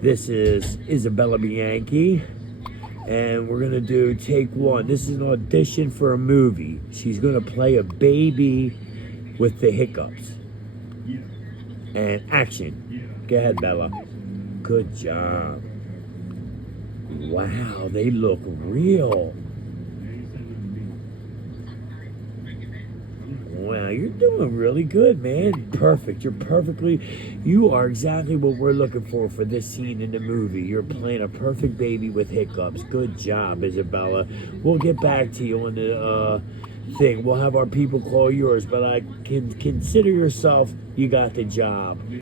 This is Isabella Bianchi, and we're gonna do take one. This is an audition for a movie. She's gonna play a baby with the hiccups. And action. Go ahead, Bella. Good job. Wow, they look real. Wow, you're doing really good, man. Perfect. You are exactly what we're looking for this scene in the movie. You're playing a perfect baby with hiccups. Good job, Isabella. We'll get back to you on the thing. We'll have our people call yours, but I can consider yourself, you got the job.